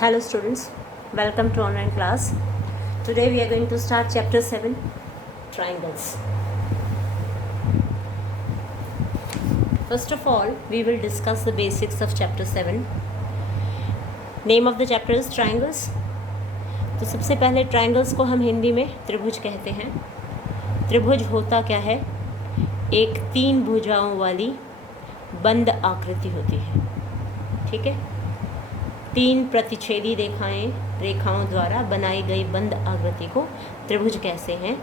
Hello students, welcome to online class. Today we are going to start chapter 7, triangles. First of all, we will discuss the basics of chapter 7. Name of the chapter is triangles. तो सबसे पहले triangles को हम हिंदी में त्रिभुज कहते हैं. त्रिभुज होता क्या है? एक 3 भुजाओं वाली बंद आकृति होती है. ठीक है. 3 प्रतिच्छेदी रेखाओं द्वारा बनाई गई बंद आकृति को त्रिभुज कहते हैं.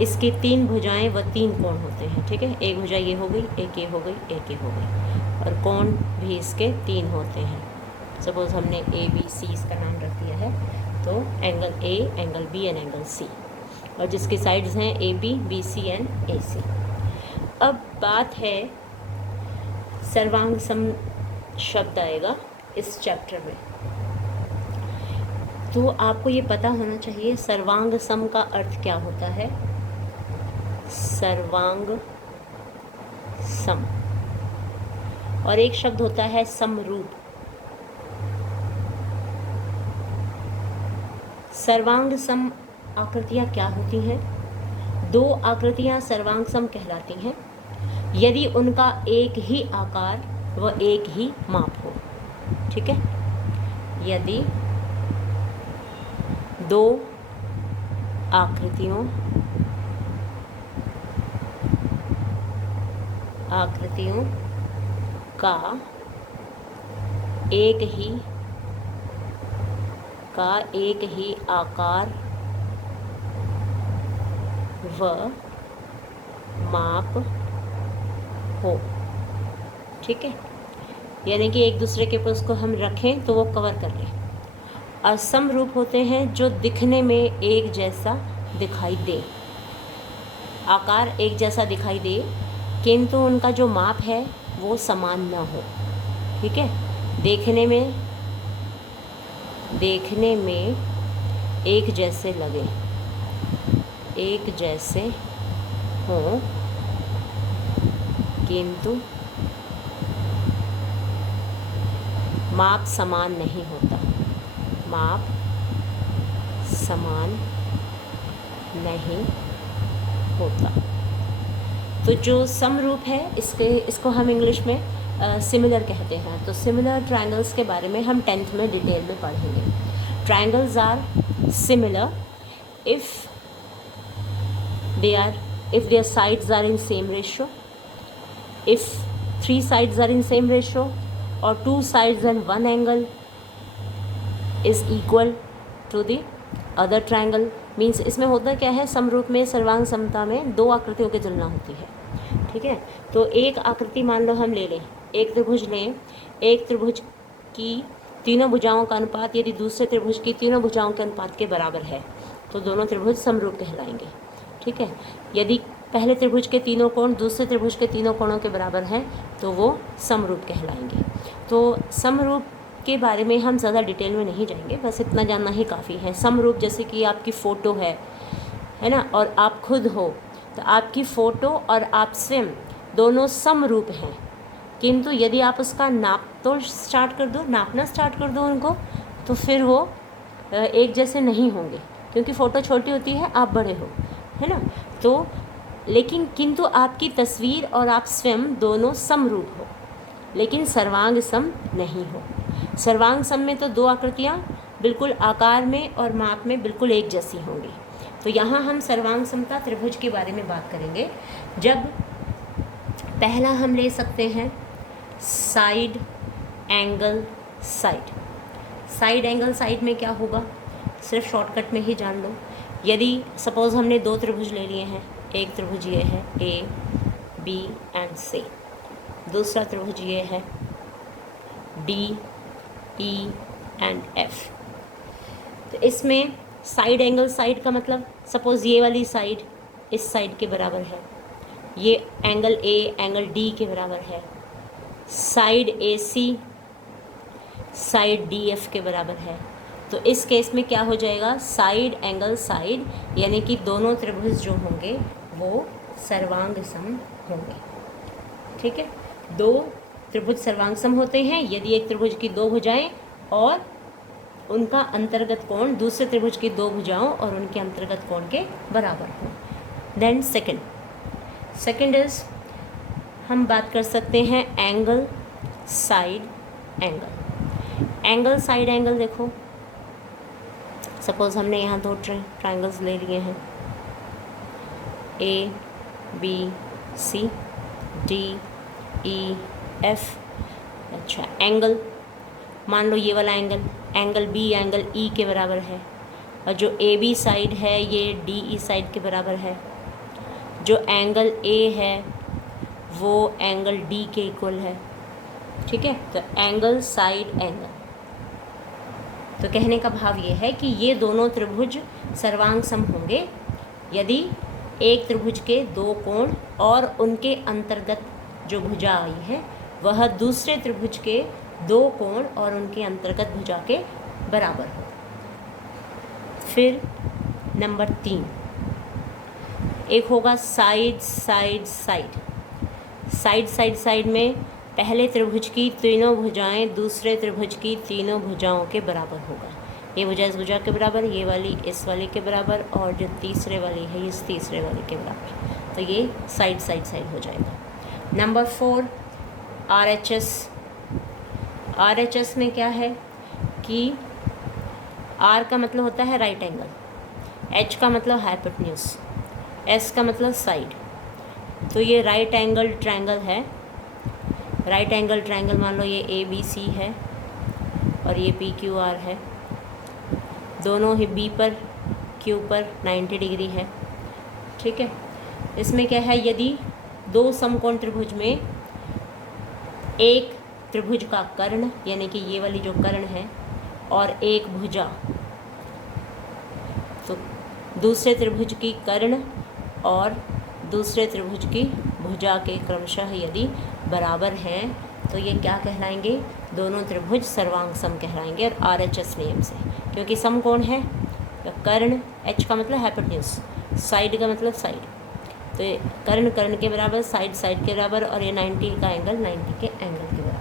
इसकी 3 भुजाएं व 3 कोण होते हैं. ठीक है. एक भुजा ये हो गई, एक ये हो गई, एक ये हो गई, और कोण भी इसके 3 होते हैं. सपोज हमने ए बी सी इसका नाम रख दिया है, तो angle A, angle B and angle C, और जिसकी साइड्स हैं ए बी सी एंड ए सी. अब बात है सर्वांग सम शब्द आएगा इस चैप्टर में, तो आपको ये पता होना चाहिए सर्वांग सम का अर्थ क्या होता है. सर्वांग सम, और एक शब्द होता है समरूप. सर्वांग सम आकृतियाँ क्या होती हैं? 2 आकृतियाँ सर्वांग सम कहलाती हैं यदि उनका एक ही आकार व एक ही माप हो. ठीक है. यदि 2 आकृतियों का एक ही आकार व माप हो. ठीक है. यानी कि एक दूसरे के ऊपर उसको हम रखें तो वो कवर कर लें. असमरूप होते हैं जो दिखने में एक जैसा दिखाई दे, आकार एक जैसा दिखाई दे, किंतु उनका जो माप है वो समान न हो. ठीक है. देखने में एक जैसे लगे, एक जैसे हों, किंतु माप समान नहीं होता. माप समान नहीं होता. तो जो समरूप है इसको हम इंग्लिश में सिमिलर कहते हैं. तो सिमिलर ट्रायंगल्स के बारे में हम 10th में डिटेल में पढ़ेंगे. Triangles are similar if their sides are in same ratio, if 3 sides are in same ratio, or 2 sides and 1 angle is equal to the other triangle. Means इसमें होता क्या है, समरूप में सर्वांग समता में 2 आकृतियों की तुलना होती है. ठीक है. तो एक आकृति मान लो हम ले लें, एक त्रिभुज लें. एक त्रिभुज की तीनों भुजाओं का अनुपात यदि दूसरे त्रिभुज की तीनों भुजाओं के अनुपात के बराबर है तो दोनों त्रिभुज समरूप कहलाएंगे. ठीक है. यदि पहले त्रिभुज के तीनों कोण दूसरे त्रिभुज के तीनों कोणों के बराबर हैं तो वो समरूप कहलाएंगे. तो समरूप के बारे में हम ज़्यादा डिटेल में नहीं जाएंगे, बस इतना जानना ही काफ़ी है. समरूप जैसे कि आपकी फ़ोटो है ना, और आप खुद हो, तो आपकी फ़ोटो और आप स्वयं दोनों समरूप हैं, किंतु यदि आप उसका नापना स्टार्ट कर दो उनको, तो फिर वो एक जैसे नहीं होंगे, क्योंकि फ़ोटो छोटी होती है, आप बड़े हो, है ना. तो लेकिन किंतु आपकी तस्वीर और आप स्वयं दोनों समरूप हो, लेकिन सर्वांग सम नहीं हो. सर्वांग सम में तो 2 आकृतियाँ बिल्कुल आकार में और माप में बिल्कुल एक जैसी होंगी. तो यहाँ हम सर्वांग समता त्रिभुज के बारे में बात करेंगे. जब पहला हम ले सकते हैं side angle side. Side angle side में क्या होगा, सिर्फ शॉर्टकट में ही जान लो. यदि सपोज़ हमने 2 त्रिभुज ले लिए हैं, एक त्रिभुज ये है ए बी एंड सी, दूसरा त्रिभुज ये है डी ई एंड एफ. तो इसमें साइड एंगल साइड का मतलब सपोज़ ये वाली साइड इस साइड के बराबर है, ये एंगल ए एंगल डी के बराबर है, साइड ए सी साइड डी एफ के बराबर है. तो इस केस में क्या हो जाएगा, साइड एंगल साइड, यानी कि दोनों त्रिभुज जो होंगे वो सर्वांग सम होंगे. ठीक है. 2 त्रिभुज सर्वांग सम होते हैं यदि एक त्रिभुज की 2 भुजाएं और उनका अंतर्गत कोण दूसरे त्रिभुज की दो भुजाओं और उनके अंतर्गत कोण के बराबर हो। देन सेकंड इज, हम बात कर सकते हैं angle side angle. Angle side angle देखो, सपोज हमने यहाँ दो ट्राइंगल्स ले लिए हैं, A B C D E F. अच्छा, एंगल मान लो ये वाला एंगल बी एंगल ई के बराबर है, और जो ए बी साइड है ये डी ई साइड के बराबर है। जो एंगल ए है वो एंगल डी के इक्वल है। ठीक है, तो एंगल साइड एंगल। तो कहने का भाव ये है कि ये दोनों त्रिभुज सर्वांग सम होंगे यदि एक त्रिभुज के दो कोण और उनके अंतर्गत जो भुजा आई है वह दूसरे त्रिभुज के दो कोण और उनके अंतर्गत भुजा के बराबर हो। फिर नंबर 3, एक होगा side side side. Side side side में पहले त्रिभुज की तीनों भुजाएं दूसरे त्रिभुज की तीनों भुजाओं के बराबर होगा। ये भुजा इस भुजा के बराबर, ये वाली इस वाली के बराबर, और जो तीसरे वाली है इस तीसरे वाली के बराबर। तो ये साइड साइड साइड हो जाएगा। Number 4, RHS। RHS में क्या है कि R का मतलब होता है राइट एंगल, H का मतलब हाइपोटेन्यूज, S का मतलब साइड। तो ये राइट एंगल ट्रायंगल है। राइट एंगल ट्रायंगल मान लो ये ABC है और ये PQR है। दोनों ही B पर Q पर 90 डिग्री है। ठीक है, इसमें क्या है, यदि दो समकोण त्रिभुज में एक त्रिभुज का कर्ण यानी कि ये वाली जो कर्ण है और एक भुजा, तो दूसरे त्रिभुज की कर्ण और दूसरे त्रिभुज की भुजा के क्रमशः यदि बराबर हैं तो ये क्या कहलाएंगे, दोनों त्रिभुज सर्वांग सम कहलाएंगे। और RHS नियम से, क्योंकि समकोण है तो कर्ण, H का मतलब हाइपोटेन्यूज, साइड का मतलब साइड, तो ये कर्ण कर्ण के बराबर, साइड साइड के बराबर, और ये 90 का एंगल 90 के एंगल के बराबर।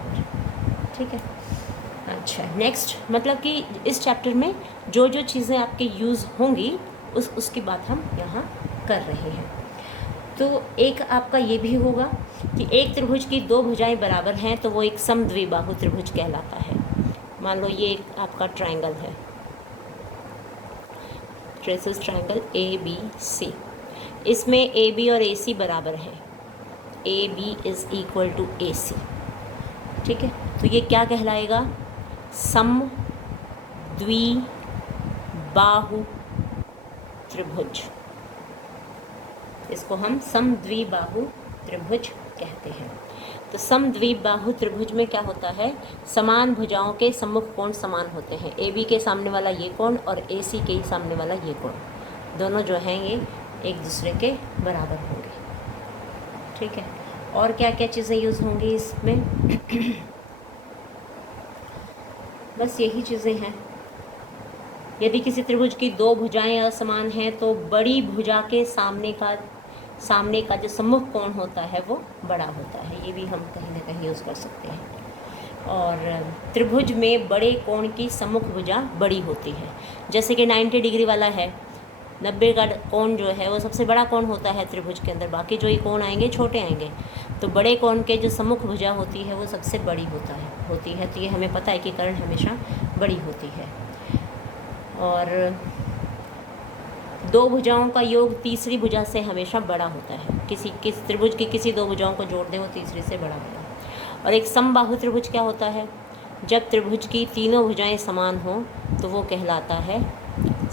ठीक है, अच्छा नेक्स्ट, मतलब कि इस चैप्टर में जो जो चीज़ें आपके यूज़ होंगी उसकी बात हम यहाँ कर रहे हैं। तो एक आपका ये भी होगा कि एक त्रिभुज की दो भुजाएं बराबर हैं तो वो एक समद्विबाहु त्रिभुज कहलाता है। मान लो ये एक आपका ट्रायंगल है, ट्रेसेस ट्रायंगल ABC। इसमें AB और AC बराबर है, AB is equal to AC। ठीक है, तो ये क्या कहलाएगा, समद्विबाहु त्रिभुज। इसको हम समद्विबाहु त्रिभुज कहते हैं। तो समद्विबाहु त्रिभुज में क्या होता है, समान भुजाओं के सम्मुख कोण समान होते हैं। AB के सामने वाला ये कोण और AC के सामने वाला ये कोण, दोनों जो हैं ये एक दूसरे के बराबर होंगे। ठीक है, और क्या क्या चीज़ें यूज़ होंगी इसमें बस यही चीज़ें हैं। यदि किसी त्रिभुज की दो भुजाएं असमान हैं तो बड़ी भुजा के सामने का जो सम्मुख कोण होता है वो बड़ा होता है। ये भी हम कहीं ना कहीं यूज़ कर सकते हैं। और त्रिभुज में बड़े कोण की सम्मुख भुजा बड़ी होती है। जैसे कि 90 डिग्री वाला है, 90 का कोण जो है वो सबसे बड़ा कोण होता है त्रिभुज के अंदर, बाकी जो ये कोण आएंगे छोटे आएंगे। तो बड़े कोण के जो सम्मुख भुजा होती है वो सबसे बड़ी होती है। तो ये हमें पता है कि कर्ण हमेशा बड़ी होती है। और दो भुजाओं का योग तीसरी भुजा से हमेशा बड़ा होता है। किसी त्रिभुज की किसी दो भुजाओं को जोड़ दें वो तीसरी से बड़ा होगा। और एक समबाहु त्रिभुज क्या होता है, जब त्रिभुज की तीनों भुजाएं समान हों तो वो कहलाता है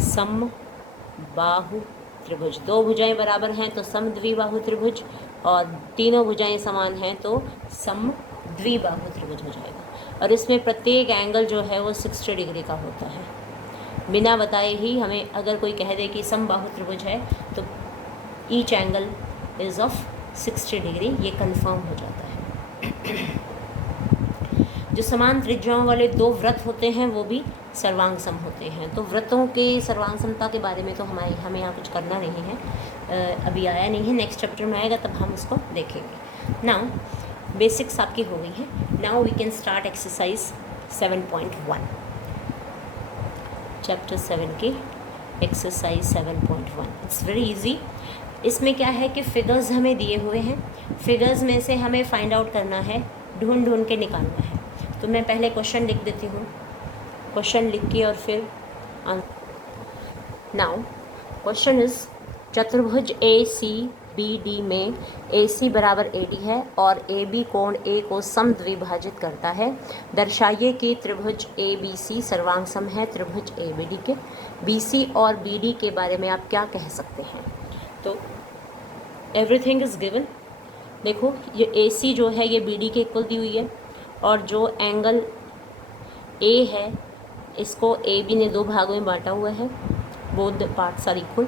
समबाहु त्रिभुज। दो भुजाएं बराबर हैं तो समद्विबाहु त्रिभुज, और तीनों भुजाएं समान हैं तो समद्विबाहु त्रिभुज हो जाएगा। और इसमें प्रत्येक एंगल जो है वो 60 डिग्री का होता है। बिना बताए ही हमें अगर कोई कह दे कि समबाहु त्रिभुज है तो each angle is of 60 degree, ये कंफर्म हो जाता है। जो समान त्रिज्याओं वाले दो वृत्त होते हैं वो भी सर्वांग सम होते हैं। तो वृत्तों के सर्वांग समता के बारे में तो हमें यहाँ कुछ करना नहीं है, अभी आया नहीं है, नेक्स्ट चैप्टर में आएगा तब हम उसको देखेंगे। नाउ बेसिक्स आपकी हो गई है। Now we can start exercise 7.1। Chapter 7 की एक्सरसाइज 7.1। It's very easy. इसमें क्या है कि फिगर्स हमें दिए हुए हैं, फिगर्स में से हमें फाइंड आउट करना है, ढूंढ के निकालना है। तो मैं पहले क्वेश्चन लिख देती हूँ, क्वेश्चन लिख के और फिर नाउ क्वेश्चन इज चतुर्भुज ACBD में AC बराबर AD है और AB कोण A को समद्विभाजित करता है। दर्शाइए कि त्रिभुज ABC सर्वांग सम है त्रिभुज ABD के। BC और BD के बारे में आप क्या कह सकते हैं? तो एवरीथिंग इज गिवन। देखो ये AC जो है ये BD के इक्वल दी हुई है और जो एंगल A है इसको AB ने दो भागों में बांटा हुआ है, both parts are equal.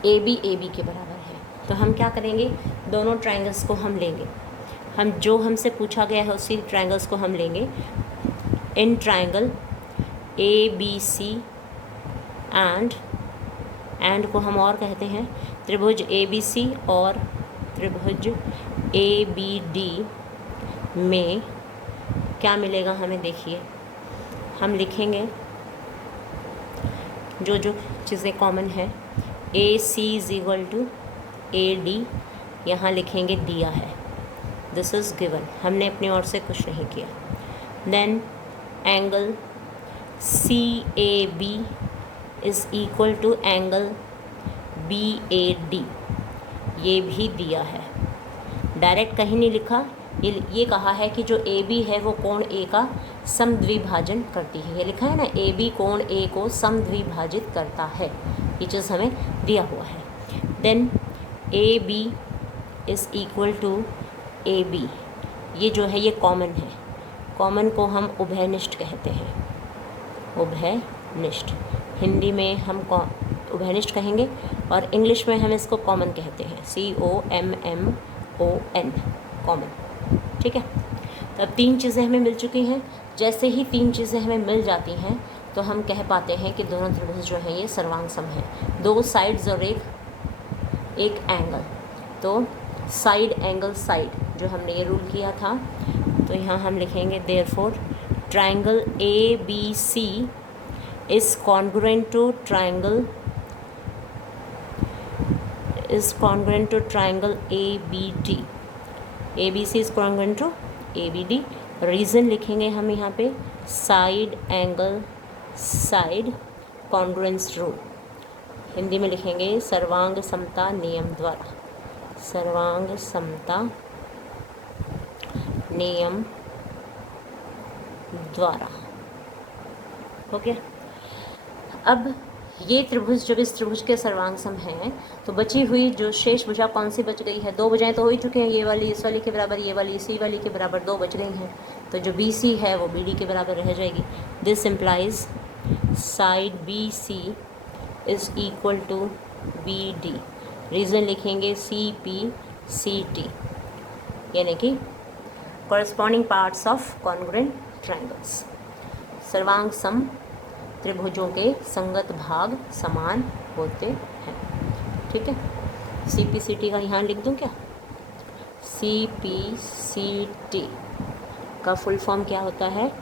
AB के बराबर है। तो हम क्या करेंगे, दोनों ट्रायंगल्स को हम लेंगे, हम जो हमसे पूछा गया है उसी ट्रायंगल्स को हम लेंगे। इन ट्रायंगल ABC एंड को हम और कहते हैं त्रिभुज ABC और त्रिभुज ABD में क्या मिलेगा हमें, देखिए हम लिखेंगे जो चीज़ें कॉमन है। AC is equal to AD, यहाँ लिखेंगे दिया है, दिस इज़ गिवन, हमने अपनी ओर से कुछ नहीं किया। Then angle CAB is equal to angle BAD, ये भी दिया है, डायरेक्ट कहीं नहीं लिखा, ये कहा है कि जो AB है वो कोण A का समद्विभाजन करती है, ये लिखा है ना, AB कोण A को समद्विभाजित करता है, ये चीज़ हमें दिया हुआ है। Then AB is equal to AB, ये जो है ये कॉमन है, कॉमन को हम उभयनिष्ठ कहते हैं, उभयनिष्ठ, हिंदी में हम उभयनिष्ठ कहेंगे और इंग्लिश में हम इसको कॉमन कहते हैं, COMMON, कॉमन। ठीक है, तो अब तीन चीज़ें हमें मिल चुकी हैं। जैसे ही तीन चीज़ें हमें मिल जाती हैं तो हम कह पाते हैं कि दोनों त्रिभुज जो हैं ये सर्वांग सम हैं, दो साइड्स और एक एंगल। तो साइड एंगल साइड जो हमने ये रूल किया था, तो यहाँ हम लिखेंगे therefore triangle ABC is congruent to triangle ABD, ABC is congruent to ABD। Reason लिखेंगे हम यहाँ पे side angle side congruence rule, Hindi में लिखेंगे सर्वांग समता नियम द्वारा, सर्वांग समता नियम द्वारा। ओके, अब ये त्रिभुज जब इस त्रिभुज के सर्वांग सम हैं तो बची हुई जो शेष भुजा कौन सी बच गई है, दो भुजाएं तो हो ही चुके हैं, ये वाली इस वाली के बराबर, ये वाली इसी वाली के बराबर, दो बच गई हैं, तो जो BC है वो BD के बराबर रह जाएगी। This implies side BC is equal to BD। Reason लिखेंगे CPCT, यानी कि corresponding parts of congruent triangles, सर्वांग सम त्रिभुजों के संगत भाग समान होते हैं। ठीक है, CPCT का यहाँ लिख दूँ क्या, CPCT का फुल फॉर्म क्या होता है,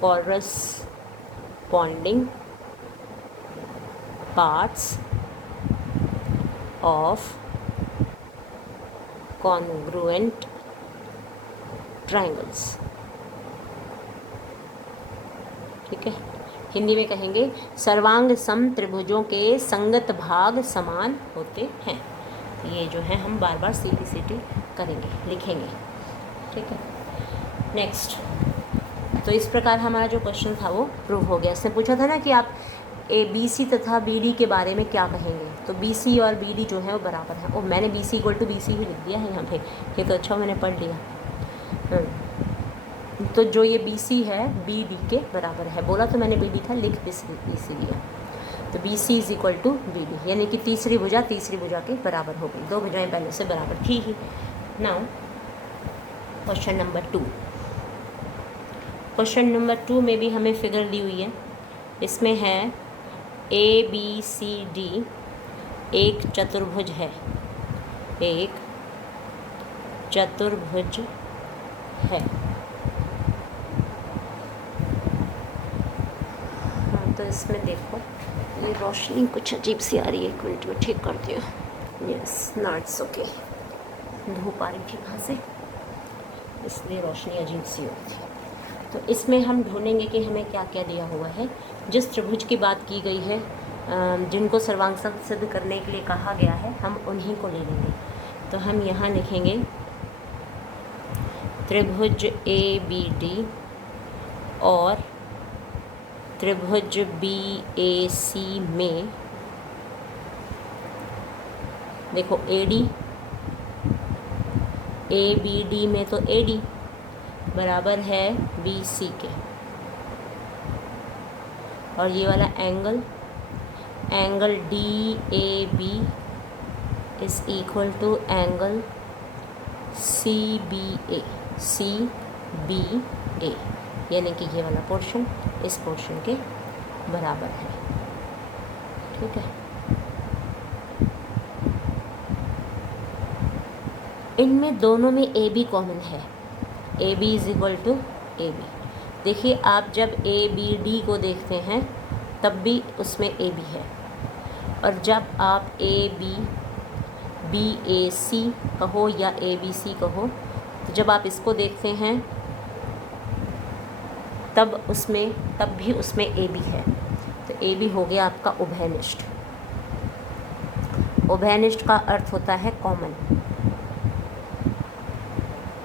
corresponding parts of congruent triangles. ठीक है, हिंदी में कहेंगे सर्वांग सम त्रिभुजों के संगत भाग समान होते हैं। ये जो है हम बार बार CPCT करेंगे, लिखेंगे। ठीक है, नेक्स्ट, तो इस प्रकार हमारा जो क्वेश्चन था वो प्रूव हो गया। इसने पूछा था ना कि आप ABC तथा BD के बारे में क्या कहेंगे, तो BC और BD जो है वो बराबर है। और मैंने BC इक्वल टू BC ही लिख दिया है यहाँ पे, ये तो अच्छा मैंने पढ़ लिया। तो जो ये BC है BD के बराबर है, बोला तो मैंने BD था, लिख BC लिया। तो BC is equal to BD, यानी कि तीसरी भुजा के बराबर हो गई, दो भुजाएं पहले से बराबर थी ही। Now question number 2। Question number 2 में भी हमें फिगर दी हुई है, इसमें है ABCD एक चतुर्भुज है, एक चतुर्भुज है। इसमें देखो ये रोशनी कुछ अजीब सी आ रही है, 1 मिनट में ठीक करती हूँ। Yes, notes okay. धूप आ रही थी वहाँ से, इसलिए रोशनी अजीब सी हो रही थी। तो इसमें हम ढूंढेंगे कि हमें क्या क्या दिया हुआ है। जिस त्रिभुज की बात की गई है, जिनको सर्वांग सम सिद्ध करने के लिए कहा गया है, हम उन्हीं को ले लेंगे। तो हम यहाँ लिखेंगे त्रिभुज ABD और त्रिभुज BAC में देखो ABD में तो AD बराबर है BC के, और ये वाला angle DAB is equal to angle CBA, यानी कि ये वाला पोर्शन इस पोर्शन के बराबर है। ठीक है, इनमें दोनों में AB कॉमन है, AB is equal to AB। देखिए आप जब ABD को देखते हैं तब भी उसमें AB है, और जब आप BAC कहो या ABC कहो, तो जब आप इसको देखते हैं तब भी उसमें AB है। तो AB हो गया आपका उभयनिष्ठ। उभयनिष्ठ का अर्थ होता है कॉमन।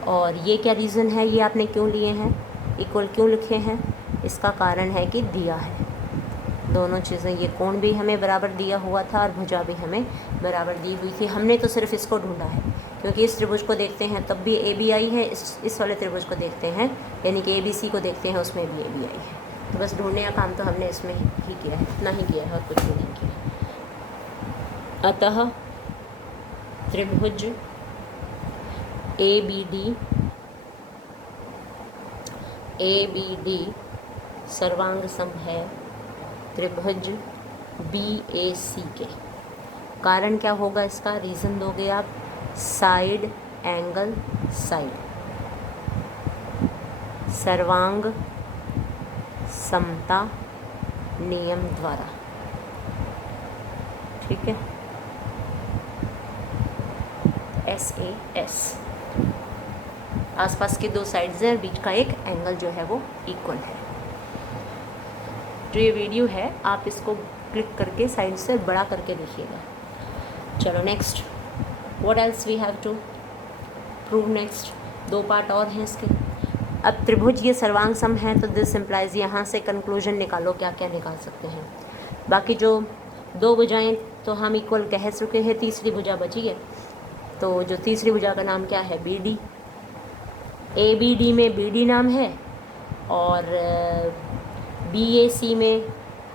और ये क्या रीज़न है, ये आपने क्यों लिए हैं, इक्वल क्यों लिखे हैं? इसका कारण है कि दिया है दोनों चीज़ें। ये कोण भी हमें बराबर दिया हुआ था और भुजा भी हमें बराबर दी हुई थी। हमने तो सिर्फ इसको ढूंढा है, क्योंकि इस त्रिभुज को देखते हैं तब भी AB आई है, इस वाले त्रिभुज को देखते हैं यानी कि ABC को देखते हैं उसमें भी AB आई है। तो बस ढूंढने का काम तो हमने इसमें ही किया है, इतना ही किया है और कुछ भी नहीं किया। अतः त्रिभुज ABD सर्वांग सम है त्रिभुज BAC के। कारण क्या होगा इसका, रीज़न दोगे आप, साइड एंगल साइड, सर्वांग समता नियम द्वारा। ठीक है, SAS आसपास के दो साइड्स हैं, बीच का एक एंगल जो है वो इक्वल है। जो ये वीडियो है आप इसको क्लिक करके साइड से बड़ा करके देखिएगा। चलो next, what else we have to prove next. 2 part और हैं इसके। अब त्रिभुज ये सर्वांग सम है, तो दिस इम्प्लाइज, यहाँ से कंक्लूजन निकालो, क्या क्या निकाल सकते हैं। बाकी जो 2 भुजाएं तो हम इक्वल कह चुके हैं, तीसरी भुजा बची है। तो जो तीसरी भुजा का नाम क्या है, BD। ABD में BD नाम है, और BAC में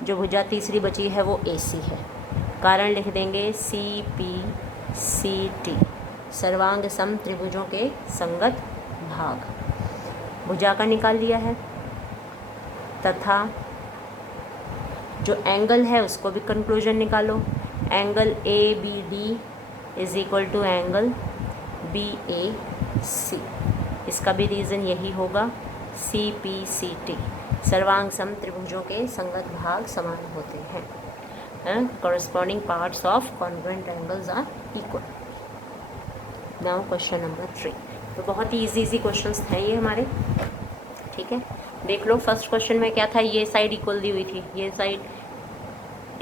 जो भुजा तीसरी बची है वो AC है। कारण लिख देंगे CPCT, सर्वांग सम त्रिभुजों के संगत भाग। भुजा का निकाल लिया है, तथा जो एंगल है उसको भी कंक्लूजन निकालो। Angle ABD is equal to angle BAC, इसका भी रीज़न यही होगा, CPCT, सर्वांग सम त्रिभुजों के संगत भाग समान होते हैं। Corresponding parts of congruent angles are equal. Now question number 3। तो बहुत ही इजी क्वेश्चंस हैं ये हमारे। ठीक है, देख लो फर्स्ट क्वेश्चन में क्या था, ये साइड इक्वल दी हुई थी, ये साइड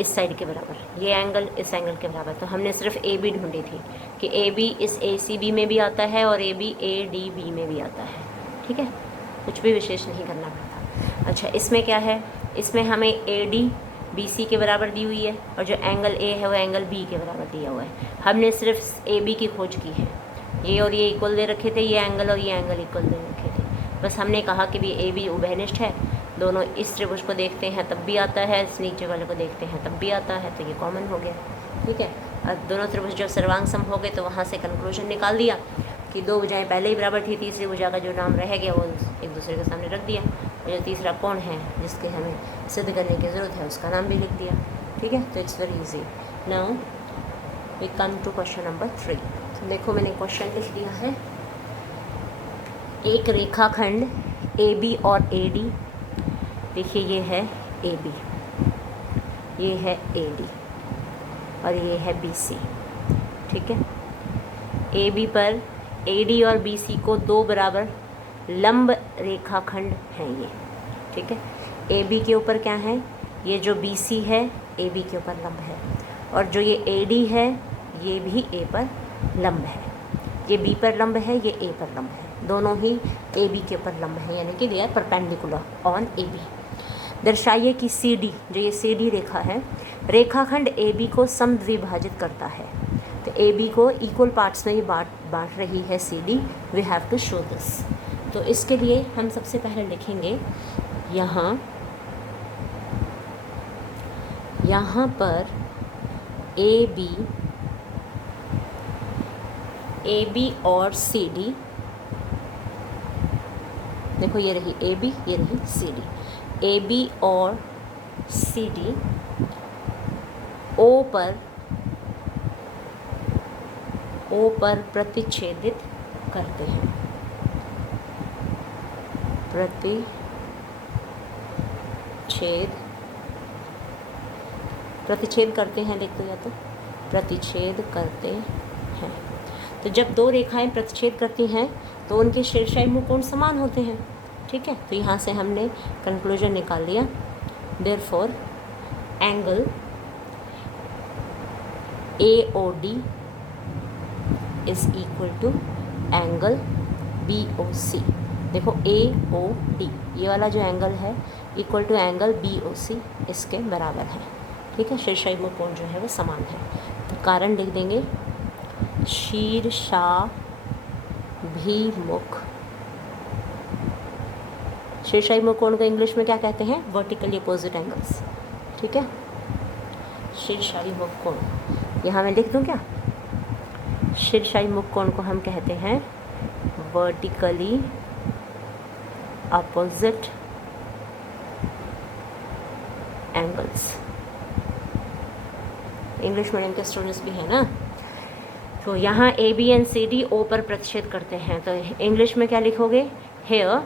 इस साइड के बराबर, ये एंगल इस एंगल के बराबर। तो हमने सिर्फ AB ढूंढी थी कि AB इस ACB में भी आता है और AB ADB में भी आता है। ठीक है, कुछ भी विशेष नहीं करना पड़ता। अच्छा, इसमें क्या है, इसमें हमें AD BC के बराबर दी हुई है, और जो एंगल A है वो एंगल B के बराबर दिया हुआ है। हमने सिर्फ AB की खोज की है, ये और ये इक्वल दे रखे थे, ये एंगल और ये एंगल इक्वल दे रखे थे। बस हमने कहा कि भी AB उभयनिष्ठ है, दोनों इस त्रिभुज को देखते हैं तब भी आता है, इस नीचे वाले को देखते हैं तब भी आता है, तो ये कॉमन हो गया। ठीक है, अब दोनों त्रिभुज जब सर्वांग सम हो गए तो वहाँ से कंक्लूजन निकाल दिया कि 2 भुजाएं पहले ही बराबर थी, तीसरी भुजा का जो नाम रह गया वो एक दूसरे के सामने रख दिया, और जो तीसरा कोण है जिसके हमें सिद्ध करने की ज़रूरत है उसका नाम भी लिख दिया। ठीक है, तो it's very easy. Now we come to question number 3। तो देखो मैंने क्वेश्चन लिख दिया है, एक रेखाखंड AB और AD, देखिए ये है AB, ये है AD और ये है BC, ठीक है। AB पर AD और BC को दो बराबर लंब रेखाखंड हैं ये, ठीक है। AB के ऊपर क्या है, ये जो BC है AB के ऊपर लंब है, और जो ये AD है ये भी A पर लंब है। ये B पर लंब है, ये A पर लंब है, दोनों ही AB के ऊपर लंब है, यानी कि they are perpendicular on AB। दर्शाइए कि CD, जो ये CD रेखा है, रेखाखंड AB को समद्विभाजित करता है। तो AB को इक्वल पार्ट्स में ये बांट रही है CD। We have to show this. तो इसके लिए हम सबसे पहले लिखेंगे यहाँ पर AB और CD, देखो ये रही AB, ये रही CD। AB और CD O पर प्रतिच्छेदित करते हैं, प्रतिच्छेद करते हैं, लिख दो या तो प्रतिच्छेद करते हैं। तो जब दो रेखाएं प्रतिच्छेद करती हैं तो उनके शीर्षाई मुख कोण समान होते हैं, ठीक है। तो यहाँ से हमने कंक्लूजन निकाल लिया। Therefore angle AOD is equal to angle BOC। देखो AOD ये वाला जो एंगल है इक्वल टू एंगल BOC, इसके बराबर है, ठीक है। शीर्षाभिमुख कोण जो है वो समान है। तो कारण लिख देंगे, शीर्षाभिमुख कोण को इंग्लिश में क्या कहते हैं, वर्टिकली अपोजिट एंगल्स, ठीक है। शीर्षाभिमुख कोण यहाँ मैं लिख दूँ क्या, शीर्षाभिमुख कोण को हम कहते हैं vertically opposite angles. English medium के स्टूडेंट्स भी हैं ना। तो यहाँ AB एंड CD O पर प्रतिच्छेद करते हैं, तो इंग्लिश में क्या लिखोगे, here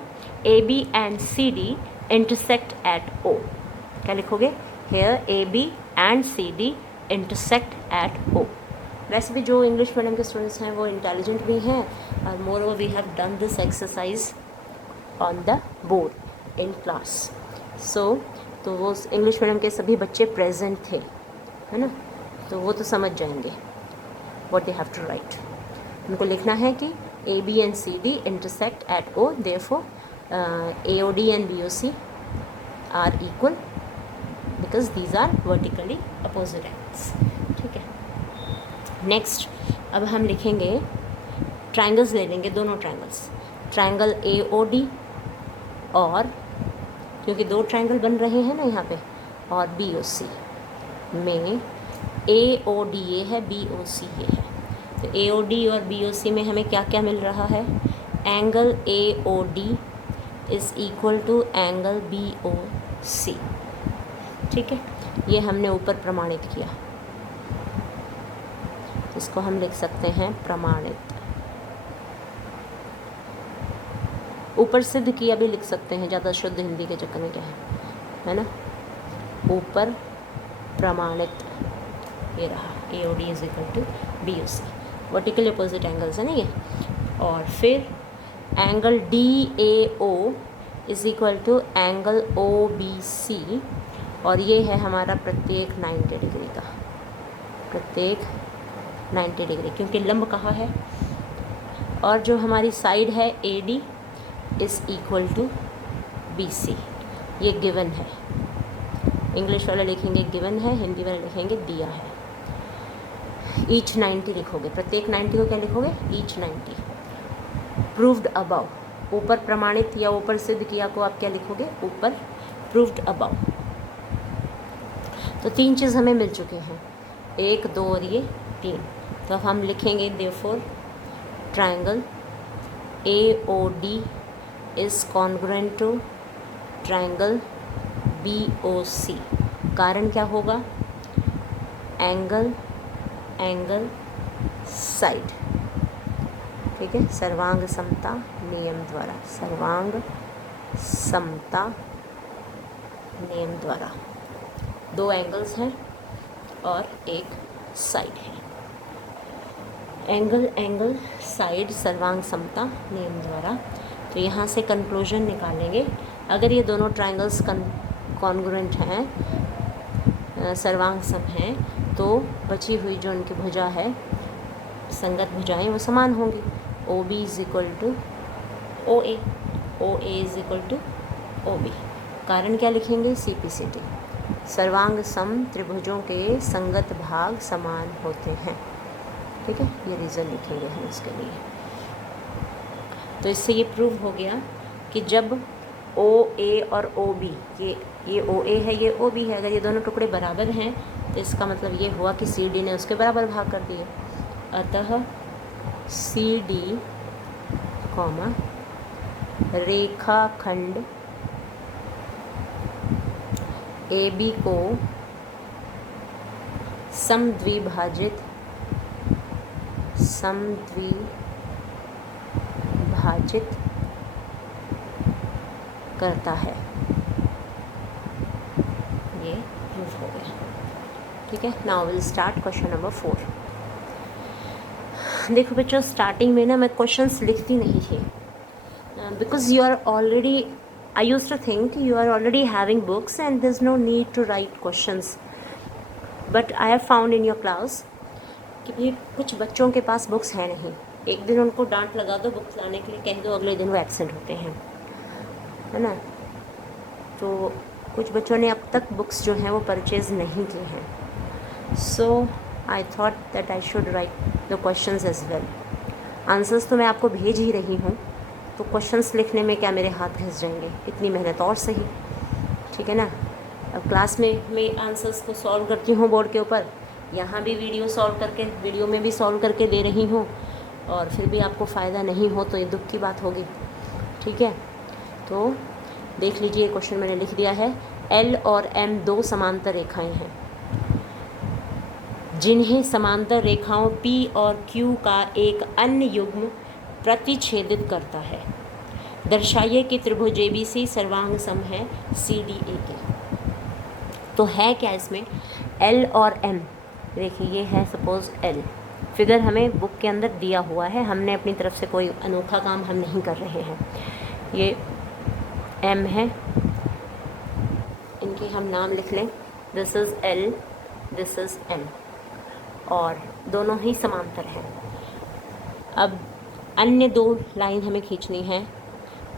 AB and CD intersect at O। क्या लिखोगे, here AB and CD intersect at O। वैसे भी जो इंग्लिश मीडियम के स्टूडेंट्स हैं वो इंटेलिजेंट भी हैं, और more over we have done this exercise on the board in class. So तो वो इंग्लिश मीडियम के सभी बच्चे प्रेजेंट थे, है ना, तो वो तो समझ जाएंगे what they have to write. उनको लिखना है कि AB and CD intersect at O, therefore AOD and BOC are equal because these are vertically opposite angles, ठीक है। नेक्स्ट अब हम लिखेंगे, ट्रायंगल्स ले लेंगे, दोनों ट्रायंगल्स, ट्रायंगल AOD और क्योंकि दो ट्रायंगल बन रहे हैं ना यहाँ पे, और BOC में AOD ये है, BOC ये है। तो AOD और BOC में हमें क्या क्या मिल रहा है, angle AOD is equal to angle BOC, ठीक है। ये हमने ऊपर प्रमाणित किया, इसको हम लिख सकते हैं प्रमाणित। ऊपर सिद्ध किया भी लिख सकते हैं, ज़्यादा शुद्ध हिंदी के चक्कर में क्या है ना। ऊपर प्रमाणित ये रहा, AOD is equal to BOC, vertical opposite angles है ना ये। और फिर angle DAO is equal to angle OBC, और ये है हमारा प्रत्येक 90 डिग्री का, प्रत्येक 90 डिग्री, क्योंकि लंब कहाँ है। और जो हमारी साइड है AD is equal to BC, ये गिवन है। इंग्लिश वाले लिखेंगे गिवन है, हिंदी वाले लिखेंगे दिया है। ईच 90 लिखोगे, प्रत्येक 90 को क्या लिखोगे, ईच 90। प्रूव्ड अबव, ऊपर प्रमाणित या ऊपर सिद्ध किया को आप क्या लिखोगे, ऊपर प्रूव्ड अबव। तो तीन चीज़ हमें मिल चुके हैं, 1 2 और ये 3। तो अब हम लिखेंगे therefore triangle AOD is congruent to triangle BOC। कारण क्या होगा, एंगल साइड, ठीक है, सर्वांग समता नियम द्वारा, सर्वांग समता नियम द्वारा। 2 एंगल्स हैं और एक साइड है। एंगल एंगल साइड सर्वांग समता नियम द्वारा। तो यहाँ से कंक्लूजन निकालेंगे, अगर ये दोनों ट्रायंगल्स कॉन्ग्रुएंट हैं, सर्वांग सम हैं, तो बची हुई जो उनकी भुजा है, संगत भुजाएं, वो समान होंगी। O B is equal to O A, O A is equal to O B. कारण क्या लिखेंगे? सी पी सी टी, सर्वांग सम त्रिभुजों के संगत भाग समान होते हैं। ठीक है, ये रीज़न लिखेंगे हम इसके लिए। तो इससे ये प्रूव हो गया कि जब ओ ए और ओ बी, ये ओ ए है, ये ओ बी है, अगर ये दोनों टुकड़े बराबर हैं तो इसका मतलब ये हुआ कि सी डी ने उसके बराबर भाग कर दिए। अतः सी डी कॉमा रेखाखंड ए बी को समद्विभाजित करता है। ये प्रूफ हो गया। ठीक है, now will start question number 4। देखो बच्चों, स्टार्टिंग में ना मैं क्वेश्चंस लिखती नहीं थी, because you are already, I used to think you are already having books and there is no need to write questions, but I have found in your class कि भाई कुछ बच्चों के पास बुक्स हैं नहीं। एक दिन उनको डांट लगा दो बुक्स लाने के लिए, कह दो, अगले दिन वो एब्सेंट होते हैं, है ना। तो कुछ बच्चों ने अब तक बुक्स जो हैं वो परचेज़ नहीं किए हैं। So I thought that I should write the questions as well. Answers तो मैं आपको भेज ही रही हूँ, तो क्वेश्चंस लिखने में क्या मेरे हाथ घिस जाएंगे, इतनी मेहनत और सही। ठीक है ना। अब क्लास में मैं आंसर्स को सॉल्व करती हूँ बोर्ड के ऊपर, यहाँ भी वीडियो सॉल्व करके, वीडियो में भी सॉल्व करके दे रही हूँ, और फिर भी आपको फ़ायदा नहीं हो तो ये दुख की बात होगी। ठीक है, तो देख लीजिए, क्वेश्चन मैंने लिख दिया है। एल और एम दो समांतर रेखाएं हैं जिन्हें समांतर रेखाओं P और Q का एक अन्य युग्म प्रतिच्छेदित करता है। दर्शाइए कि त्रिभुज ABC सर्वांग सम है CDA के। तो है क्या इसमें? L और M, देखिए ये है सपोज़ L, फिगर हमें बुक के अंदर दिया हुआ है, हमने अपनी तरफ से कोई अनोखा काम हम नहीं कर रहे हैं। ये M है, इनके हम नाम लिख लें, this is L, this is M, और दोनों ही समांतर हैं। अब अन्य दो लाइन हमें खींचनी है,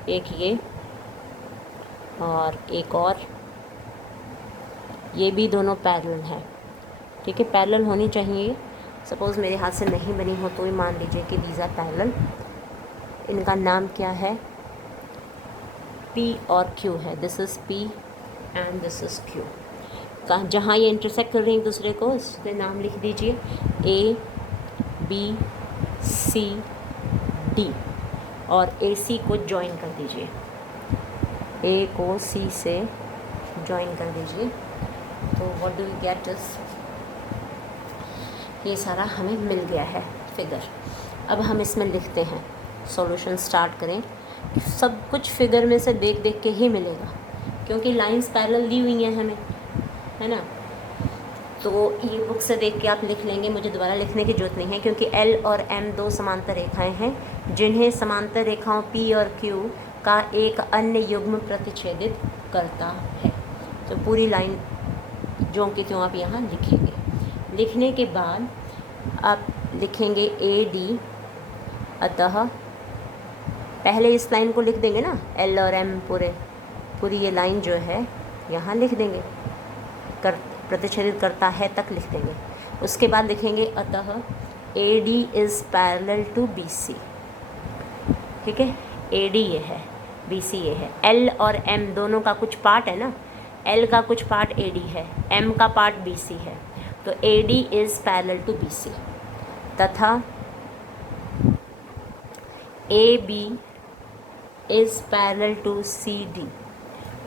एक ये और एक और, ये भी दोनों पैरेलल हैं। ठीक है, पैरेलल होनी चाहिए। सपोज़ मेरे हाथ से नहीं बनी हो तो भी मान लीजिए कि दीज आर पैरेलल। इनका नाम क्या है? P और Q है, this is P and this is Q। जहाँ ये इंटरसेक्ट कर रही हैं एक दूसरे को, इसके नाम लिख दीजिए A, B, C, D, और AC को ज्वाइन कर दीजिए, A को C से ज्वाइन कर दीजिए। तो what do we get is, ये सारा हमें मिल गया है फिगर। अब हम इसमें लिखते हैं, सॉल्यूशन स्टार्ट करें। सब कुछ फिगर में से देख देख के ही मिलेगा, क्योंकि लाइंस पैरेलल दी हुई हैं हमें, है ना। तो ये बुक से देख के आप लिख लेंगे, मुझे दोबारा लिखने की जरूरत नहीं है, क्योंकि L और M दो समांतर रेखाएं हैं जिन्हें समांतर रेखाओं P और Q का एक अन्य युग्म प्रतिच्छेदित करता है। तो पूरी लाइन जो कि त्यों आप यहाँ लिखेंगे। लिखने के बाद आप लिखेंगे AD, अतः पहले इस लाइन को लिख देंगे ना, L और M पूरी ये लाइन जो है यहाँ लिख देंगे, प्रतिच्छेदित करता है तक लिख देंगे। उसके बाद लिखेंगे अतः AD is parallel to BC। ठीक है, AD ये है, BC ये है। L और M दोनों का कुछ पार्ट है ना, L का कुछ पार्ट AD है, M का पार्ट BC है, तो AD is parallel to BC। तथा AB is parallel to CD,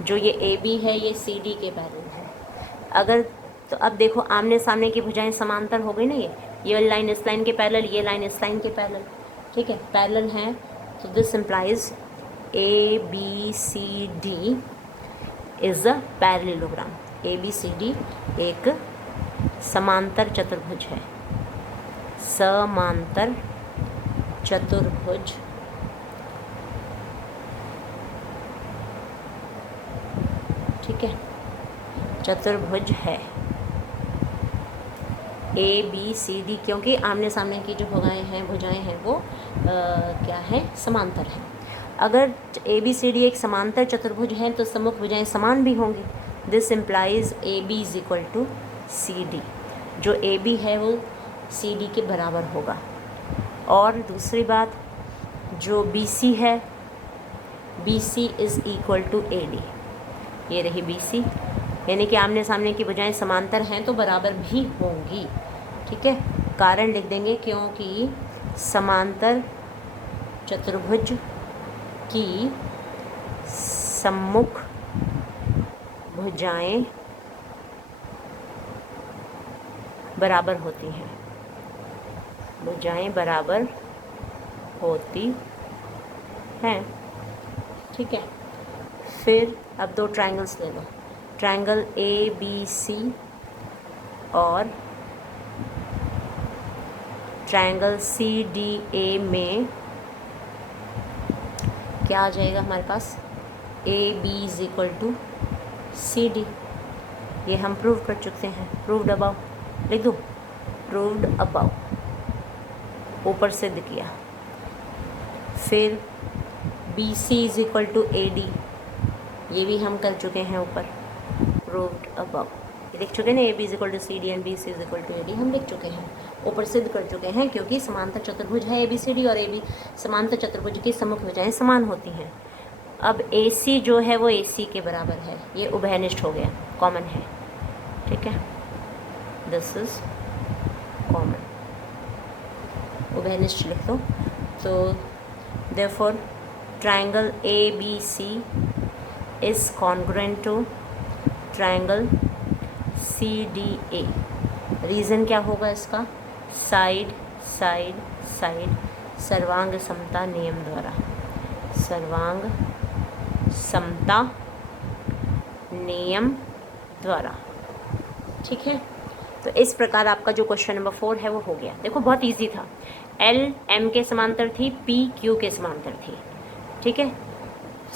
जो ये AB है ये CD के पैरेलल है। अगर तो अब देखो, आमने सामने की भुजाएं समांतर हो गई ना, ये लाइन इस लाइन के पैरेलल, ये लाइन इस लाइन के पैरेलल। ठीक है, पैरेलल हैं, तो this implies ABCD is a parallelogram. ABCD एक समांतर चतुर्भुज है, समांतर चतुर्भुज ठीक है, चतुर्भुज है ABCD, क्योंकि आमने सामने की जो भुजाएं हैं वो क्या है, समांतर है। अगर ABCD एक समांतर चतुर्भुज है तो सम्मुख भुजाएं समान भी होंगी। This implies AB is equal to CD, जो AB है वो CD के बराबर होगा। और दूसरी बात, जो BC है, BC is equal to AD, ये रही BC, यानी कि आमने सामने की भुजाएं समांतर हैं तो बराबर भी होंगी। ठीक है, कारण लिख देंगे, क्योंकि समांतर चतुर्भुज की सम्मुख भुजाएं बराबर होती हैं, भुजाएं बराबर होती हैं। ठीक है, फिर अब दो ट्रायंगल्स ले लो, ट्रायंगल ABC और ट्रायंगल CDA में क्या आ जाएगा हमारे पास, AB is equal to CD। ये हम प्रूव कर चुके हैं, प्रूव्ड अबाउ, लिख दूँ, प्रूव्ड अबाउ, ऊपर सिद्ध किया। फिर BC is equal to AD, ये भी हम कर चुके हैं ऊपर, प्रूव्ड अबाउ, ये लिख चुके हैं ना, AB is equal to CD and BC is equal to AD हम लिख चुके हैं, ऊपर सिद्ध कर चुके हैं, क्योंकि समांतर चतुर्भुज है ABCD और AB समांतर चतुर्भुज की सम्मुख भुजाएं समान होती हैं। अब AC जो है वो AC के बराबर है, ये उभयनिष्ठ हो गया, कॉमन है। ठीक है, दिस इज कॉमन, उभयनिष्ठ लिख दो। तो therefore triangle ABC is congruent to triangle CDA। Reason क्या होगा इसका, साइड साइड साइड सर्वांग समता नियम द्वारा, सर्वांग समता नियम द्वारा। ठीक है, तो इस प्रकार आपका जो क्वेश्चन नंबर 4 है वो हो गया। देखो बहुत इजी था, L M के समांतर थी, P Q के समांतर थी। ठीक है,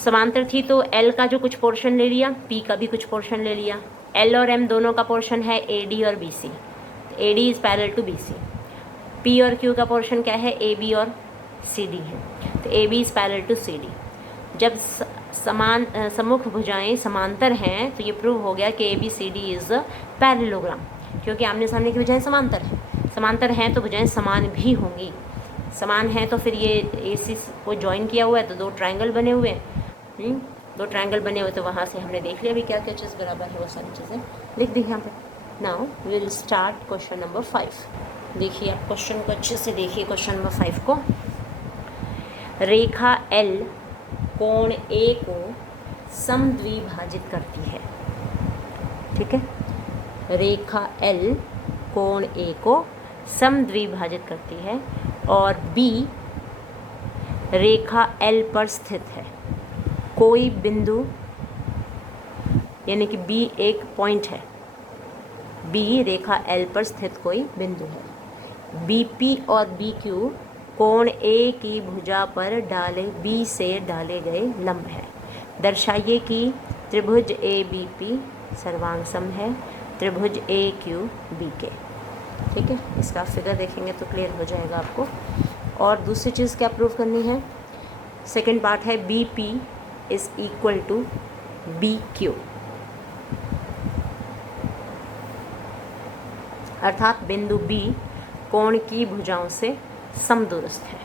समांतर थी तो L का जो कुछ पोर्शन ले लिया, P का भी कुछ पोर्शन ले लिया। L और M दोनों का पोर्शन है AD और BC, AD is parallel to BC। P और Q का पोर्शन क्या है, AB और CD है, तो AB is parallel to CD। जब सम्मुख भुजाएं समांतर हैं तो ये प्रूव हो गया कि ABCD इज़ पैरेललोग्राम, क्योंकि आमने सामने की भुजाएं समांतर हैं, समांतर हैं तो भुजाएं समान भी होंगी, समान हैं तो फिर ये AC को ज्वाइन किया हुआ है तो दो ट्रायंगल बने हुए हैं, दो ट्रायंगल बने हुए, तो वहाँ से हमने देख लिया भी क्या क्या चीज़ बराबर है, वो सारी चीज़ें लिख दी यहाँ पे। Now we will start question number 5। देखिए आप क्वेश्चन को अच्छे से देखिए, क्वेश्चन नंबर 5 को, रेखा L कोण A को समद्विभाजित करती है। ठीक है, रेखा L कोण A को समद्विभाजित करती है और B रेखा L पर स्थित है। कोई बिंदु, यानी कि B एक पॉइंट है, B रेखा L पर स्थित कोई बिंदु है। BP और BQ कोण A की भुजा पर B से डाले गए लंब है। दर्शाइए कि त्रिभुज ABP सर्वांग सम है त्रिभुज AQBK। ठीक है, इसका फिगर देखेंगे तो क्लियर हो जाएगा आपको। और दूसरी चीज़ क्या प्रूव करनी है, सेकंड पार्ट है BP is equal to BQ, अर्थात बिंदु B कोण की भुजाओं से समदूरस्थ है।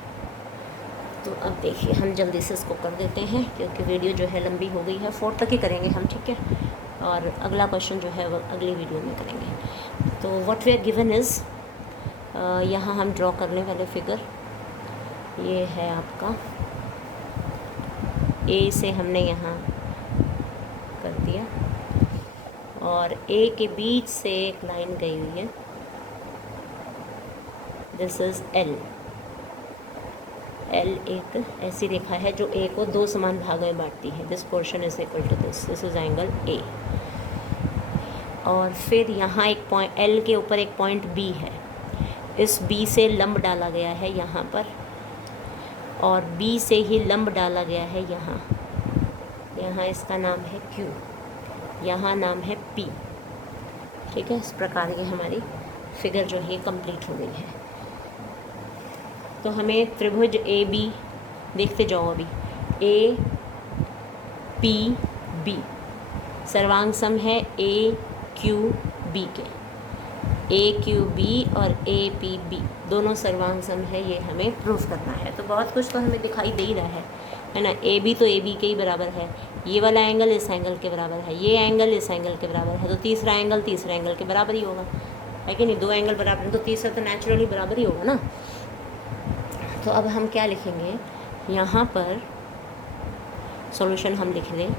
तो अब देखिए हम जल्दी से इसको कर देते हैं, क्योंकि वीडियो जो है लंबी हो गई है, 4 तक ही करेंगे हम। ठीक है, और अगला क्वेश्चन जो है वो अगली वीडियो में करेंगे। तो what we are given is, यहाँ हम ड्रॉ करने वाले फिगर ये है आपका A से हमने यहाँ कर दिया और A के बीच से एक लाइन गई हुई है, दिस इज़ L। L एक ऐसी रेखा है जो A को दो समान भागों में बांटती है। This portion is equal to this is angle A। और फिर यहाँ एक पॉइंट एल के ऊपर एक पॉइंट बी है, इस बी से लंब डाला गया है यहाँ पर, और बी से ही लंब डाला गया है यहाँ, यहाँ इसका नाम है क्यू, यहाँ नाम है पी। ठीक है, इस प्रकार की हमारी फिगर जो है कंप्लीट हो गई है। तो हमें त्रिभुज ए बी देखते जाओ अभी, ए पी बी सर्वांग सम है ए क्यू बी के, ए क्यू बी और ए पी बी दोनों सर्वांग सम है, ये हमें प्रूफ करना है। तो बहुत कुछ तो हमें दिखाई दे ही रहा है ना। ए बी तो ए बी के ही बराबर है, ये वाला एंगल इस एंगल के बराबर है, ये एंगल इस एंगल के बराबर है, तो तीसरा एंगल तीसरे एंगल के बराबर ही होगा, है कि नहीं। दो एंगल बराबर तो तीसरा तो नेचुरली बराबर ही होगा ना। तो अब हम क्या लिखेंगे यहाँ पर, सॉल्यूशन हम लिख लें,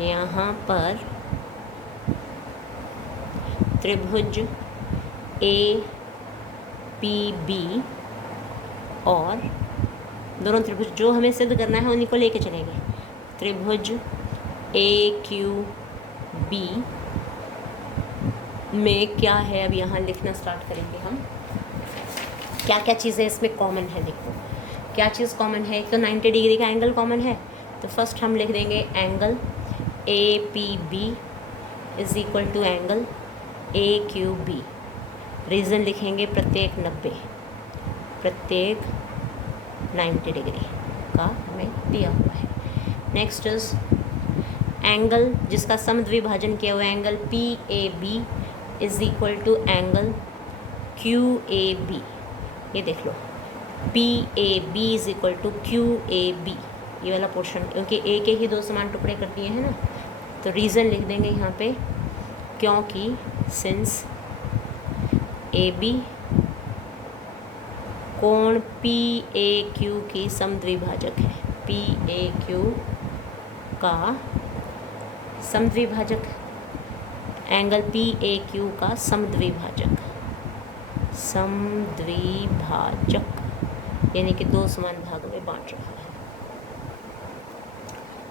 यहाँ पर त्रिभुज ए पी बी और दोनों त्रिभुज जो हमें सिद्ध करना है उन्हीं को लेके चलेंगे। त्रिभुज ए क्यू बी में क्या है, अब यहाँ लिखना स्टार्ट करेंगे हम, क्या क्या चीज़ें इसमें कॉमन है। देखो क्या चीज़ कॉमन है, एक तो 90 डिग्री का एंगल कॉमन है, तो फर्स्ट हम लिख देंगे angle A P B is equal to angle A Q B. Reason लिखेंगे प्रत्येक 90 डिग्री का हमें दिया हुआ है। नेक्स्ट इज एंगल जिसका समद्विभाजन किया हुआ angle P A B is equal to angle Q A B. ये देख लो, P A B is equal to Q A B, ये वाला पोर्शन, क्योंकि ए के ही दो समान टुकड़े कर दिए हैं ना, तो रीज़न लिख देंगे यहाँ पे, क्योंकि सिंस ए बी कोण पी ए क्यू की समद्विभाजक है, पी ए क्यू का समद्विभाजक, एंगल पी ए क्यू का समद्विभाजक, यानी कि दो समान भागों में बांट रहा है।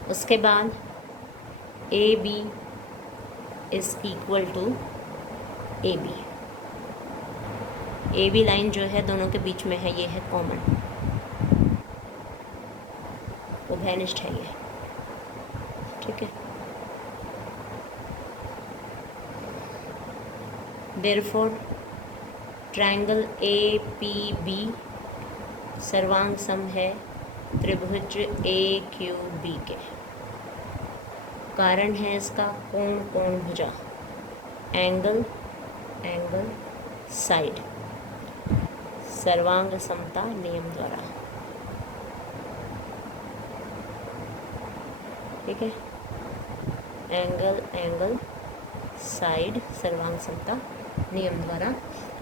उसके बाद A B is equal to A B, A B line जो है दोनों के बीच में है, ये है कॉमन, वो वैनिश्ड है ये। ठीक है, therefore triangle A P B सर्वांग सम है त्रिभुज ए क्यू बी के। कारण है इसका कोण कोण भुजा, एंगल साइड, सर्वांग समता नियम द्वारा। ठीक है, एंगल साइड सर्वांग समता नियम द्वारा।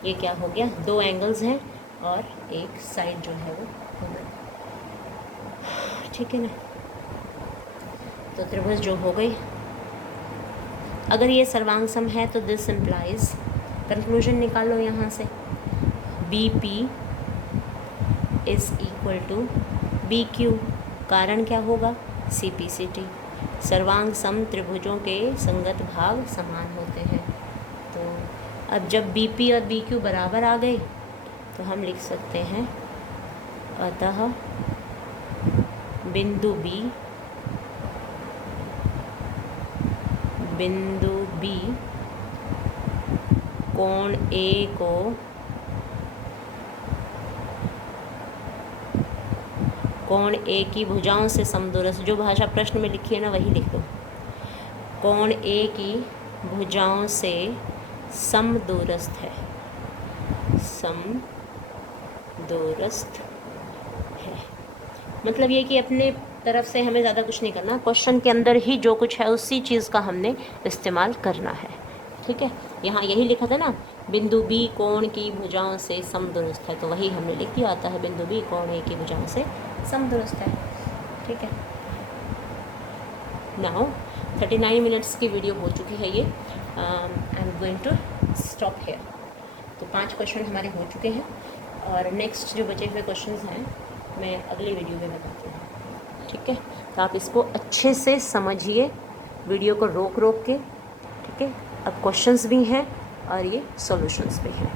ये क्या हो गया, दो एंगल्स हैं और एक साइड जो है वो कॉमन। ठीक है ना, तो त्रिभुज जो हो गई। अगर ये सर्वांग सम है तो दिस इम्प्लाइज, कंक्लूजन निकालो यहाँ से, B P is equal to B Q. कारण क्या होगा, सी पी सी टी, सर्वांग सम त्रिभुजों के संगत भाग समान होते हैं। तो अब जब बी पी और बी क्यू बराबर आ गए तो हम लिख सकते हैं, अतः बिंदु बी कोण ए को कोण ए की भुजाओं से समदूरस्थ, जो भाषा प्रश्न में लिखी है ना वही लिख दो, कोण ए की भुजाओं से समदूरस्थ है, समदूरस्थ है। मतलब ये कि अपने तरफ से हमें ज़्यादा कुछ नहीं करना, क्वेश्चन के अंदर ही जो कुछ है उसी चीज़ का हमने इस्तेमाल करना है। ठीक है, यहाँ यही लिखा था ना, बिंदु बी कोण की भुजाओं से समदूरस्थ है, तो वही हमने लिख दिया, आता है बिंदु बी कोण ए की भुजाओं से समदूरस्थ है। ठीक है, नाउ 39 मिनट्स की वीडियो हो चुकी है ये, I am going to stop here. तो 5 क्वेश्चन हमारे हो चुके हैं और नेक्स्ट जो बचे हुए क्वेश्चन हैं मैं अगली वीडियो में बताती हूँ। ठीक है, तो आप इसको अच्छे से समझिए, वीडियो को रोक के। ठीक है, अब क्वेश्चंस भी हैं और ये सॉल्यूशंस भी हैं।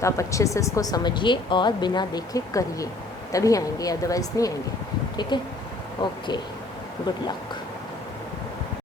तो आप अच्छे से इसको समझिए और बिना देखे करिए, तभी आएंगे, अदरवाइज़ नहीं आएंगे। ठीक है, ओके, गुड लक।